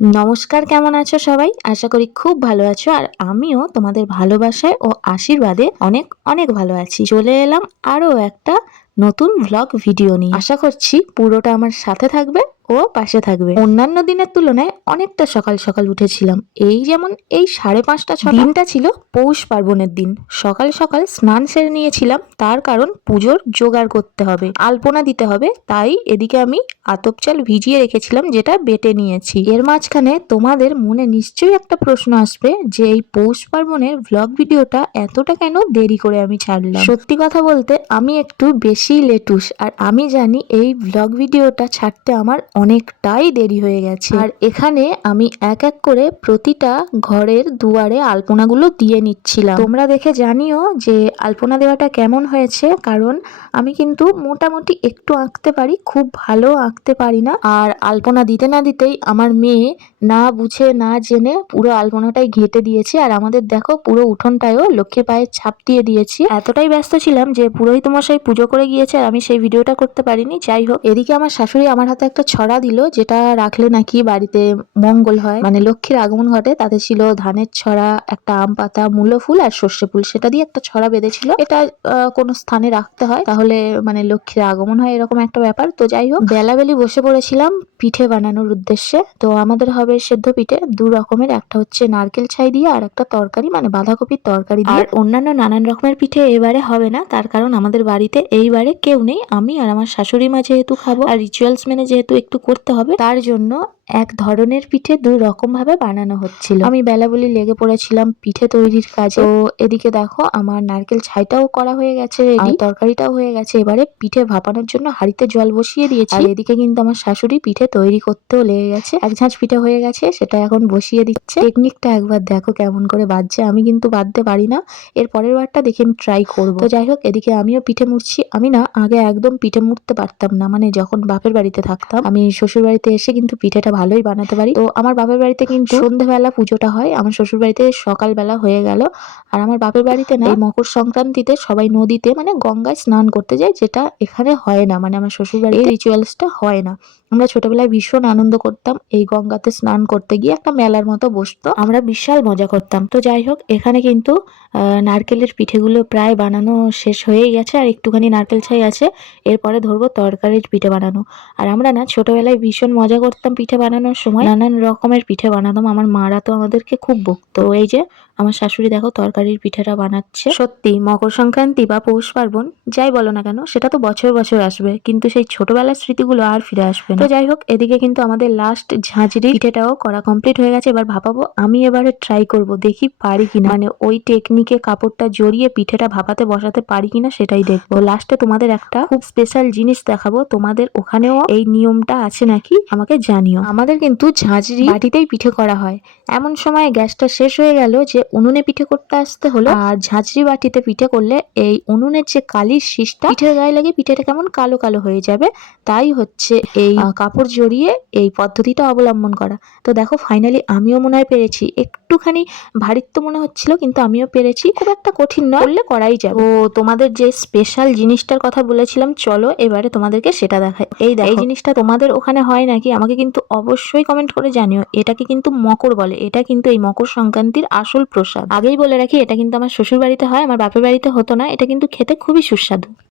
নমস্কার, কেমন আছো সবাই? আশা করি খুব ভালো আছো আর আমিও তোমাদের ভালোবাসায় ও আশীর্বাদে অনেক অনেক ভালো আছি। চলে এলাম আরও একটা নতুন ভ্লগ ভিডিও নিয়ে। আশা করছি পুরোটা আমার সাথে থাকবে ও পাশে থাকবে। অন্যান্য দিনের তুলনায় অনেকটা সকাল সকাল উঠেছিলাম। এই যেমন এই সাড়ে পাঁচটা ছ দিনটা ছিল পৌষ পার্বণের দিন। সকাল সকাল স্নান সেরে নিয়েছিলাম, তার কারণ পুজোর জোগাড় করতে হবে। আলপনা দিতে হবে, তাই এদিকে আমি আতপ চাল ভিজিয়ে রেখেছিলাম, যেটা বেটে নিয়েছি। এর মাঝখানে তোমাদের মনে নিশ্চয়ই একটা প্রশ্ন আসবে যে এই পৌষ পার্বণের ভ্লগ ভিডিওটা এতটা কেন দেরি করে আমি ছাড়লাম? সত্যি কথা বলতে আমি একটু বেশি লেটুস। আর আমি জানি এই ভ্লগ ভিডিওটা ছাড়তে আমার অনেকটাই দেরি হয়ে গেছে। আর এখানে আমি এক এক করে প্রতিটা ঘরের দুয়ারে আলপনাগুলো দিয়ে নিচ্ছিলাম। তোমরা দেখে জানিও যে আলপনা দেওয়াটা কেমন হয়েছে, কারণ আমি কিন্তু মোটামুটি একটু আঁকতে পারি, খুব ভালো আঁকতে পারি না। আর আলপনা দিতে না দিতেই আমার মেয়ে না বুঝে, না জেনে পুরো আলপনাটাই ঘেঁটে দিয়েছে। আর আমাদের দেখো পুরো উঠোনটায়ও লক্ষ্মী পায়ের ছাপ দিয়ে দিয়েছি। এতটাই ব্যস্ত ছিলাম যে পুরোহিত মশাই পুজো করে গিয়েছে আর আমি সেই ভিডিওটা করতে পারিনি, যাই হোক। এদিকে আমার শাশুড়ি আমার হাতে একটা ছড়া দিল, যেটা রাখলে নাকি বাড়িতে মঙ্গল হয়। মানে লক্ষ্মীর আগমন ঘটে, তাতে ছিল ধানের ছড়া, একটা আম পাতা, মূলো ফুল আর সর্ষে ফুল। সেটা দিয়ে একটা ছড়া বেঁধেছিল। এটা কোনো স্থানে রাখতে হয়, তাহলে মানে লক্ষ্মীর আগমন হয় এরকম একটা ব্যাপার। তো যাই হোক, বেলাবেলি বসে পড়েছিলাম। পিঠে বানানোর উদ্দেশ্যে। তো আমাদের হবে সেদ্ধ পিঠে। দু রকমের, একটা হচ্ছে নারকেল ছাই দিয়ে আর একটা তরকারি মানে বাঁধাকপির তরকারি দিয়ে। আর অন্যান্য নানান রকমের পিঠে এবারে হবে না। তার কারণ আমাদের বাড়িতে এইবারে কেউ নেই। আমি আর আমার শাশুড়ি মা যেহেতু খাব, আর রিচুয়ালস মেনে যেহেতু একটু করতে হবে, তার জন্য এক ধরনের পিঠে দু রকম ভাবে বানানো হচ্ছিল। আমি বেলা বলি লেগে পড়েছিলাম পিঠে তৈরির কাজে। তো এদিকে দেখো, আমার নারকেল ছাইটাও করা হয়ে গেছে আর তরকারিটাও হয়ে গেছে। এবারে পিঠে ভাপানোর জন্য হাঁড়িতে জল বসিয়ে দিয়েছি। আর এদিকে কিন্তু আমার শাশুড়ি পিঠে তৈরি করতেও লেগে গেছে। এক ঝাঁঝ পিঠে হয়ে গেছে, সেটা এখন বসিয়ে দিচ্ছে। টেকনিকটা একবার দেখো কেমন করে বাজছে। আমি কিন্তু বাঁধতে পারি না। এর পরের বারটা দেখে আমি ট্রাই করব। তো যাই হোক, এদিকে আমিও পিঠে মুড়ছি। আমি না, আগে একদম পিঠে মুড়তে পারতাম না। মানে যখন বাপের বাড়িতে থাকতাম, আমি শ্বশুর বাড়িতে এসে কিন্তু পিঠেটা ভালোই বানাতে পারি। তো আমার বাপের বাড়িতে কিন্তু সন্ধ্যেবেলা পুজোটা হয়। আমার শ্বশুর বাড়িতে সকালবেলা হয়ে গেল। আর আমার বাপের বাড়িতে না এই মকর সংক্রান্তিতে সবাই নদীতে মানে গঙ্গায় স্নান করতে যায়, যেটা এখানে হয় না। মানে আমার শ্বশুর বাড়িতে রিচুয়ালসটা হয় না। আমরা ছোটবেলায় ভীষণ আনন্দ করতাম এই গঙ্গাতে স্নান করতে গিয়ে। একটা মেলার মতো বসতো। আমরা বিশাল মজা করতাম। তো যাই হোক, এখানে কিন্তু নারকেলের পিঠেগুলো প্রায় বানানো শেষ হয়েই গেছে। আর একটুখানি নারকেল ছাই আছে। এরপরে ধরবো তরকারির পিঠে বানানো। আর আমরা না ছোটবেলায় ভীষণ মজা করতাম পিঠে বানানোর সময় নানান রকমের পিঠে বানাতাম। আমার মারা তো আমাদেরকে খুব বকতো। এই যে আমার শাশুড়ি দেখো তরকারির পিঠেটা বানাচ্ছে। সত্যি মকর সংক্রান্তি বা পৌষ পার্বণ যাই বলো না কেন সেটা তো বছর বছর আসবে কিন্তু সেই ছোটবেলার স্মৃতিগুলো আর ফিরে আসবে না। তো যাই হোক এদিকে কিন্তু আমাদের লাস্ট ঝাঁঝরি পিঠেটাও করা কমপ্লিট হয়ে গেছে। এবার ভাপাবো আমি এবারে ট্রাই করব দেখি পারি কিনা। মানে ওই টেকনিকে কাপড়টা জড়িয়ে পিঠেটা ভাপাতে বসাতে পারি কিনা সেটাই দেখব। লাস্টে তোমাদের একটা খুব স্পেশাল জিনিস দেখাবো। তোমাদের ওখানেও এই নিয়মটা আছে নাকি? আমাকে জানিও। আমাদের কিন্তু ঝাঁঝরি বাটিতেই পিঠে করা হয়। এমন সময় গ্যাসটা শেষ হয়ে গেল যে উনুনে পিঠে করতে আসতে হলো। আর ঝাঁঝরি বাটিতে পিঠে করলে এই উনুনের যে কালির শীষটা পিঠের গায়ে লাগে পিঠেটা কেমন কালো কালো হয়ে যাবে তাই হচ্ছে এই কাপড় জড়িয়ে এই পদ্ধতিটা অবলম্বন করা। তো দেখো ফাইনালি আমিও মনে হয় পেরেছি। একটুখানি ভারিত্ব মনে হচ্ছিল কিন্তু আমিও পেরেছি। খুব একটা কঠিন নয়। করলে করাই যাবে। ও তোমাদের যে স্পেশাল জিনিসটার কথা বলেছিলাম চলো এবারে তোমাদেরকে সেটা দেখায় এই দেখো। এই জিনিসটা তোমাদের ওখানে হয় নাকি আমাকে কিন্তু অবশ্যই কমেন্ট করে জানিও। এটাকে কিন্তু মকর বলে। এটা কিন্তু এই মকর সংক্রান্তির আসল প্রসাদ আগেই বলে রাখি, এটা কিন্তু আমার শ্বশুর বাড়িতে হয়, আমার বাপের বাড়িতে হতো না, এটা কিন্তু খেতে খুবই সুস্বাদু।